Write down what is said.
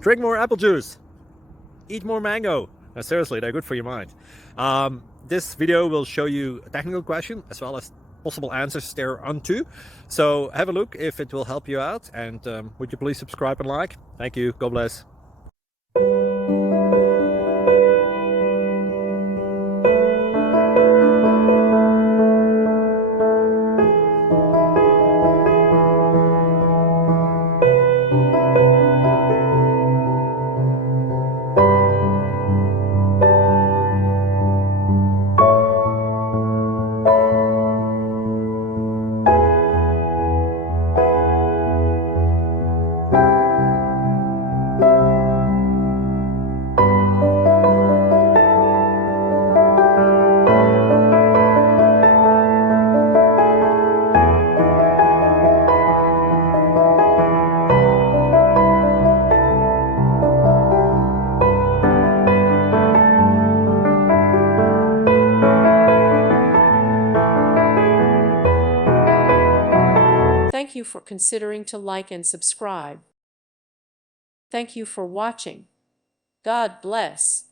Drink more apple juice. Eat more mango. No, seriously, they're good for your mind. This video will show you a technical question as well as possible answers thereunto. So have a look if it will help you out, and would you please subscribe and like? Thank you. God bless. Thank you for considering to like and subscribe. Thank you for watching. God bless.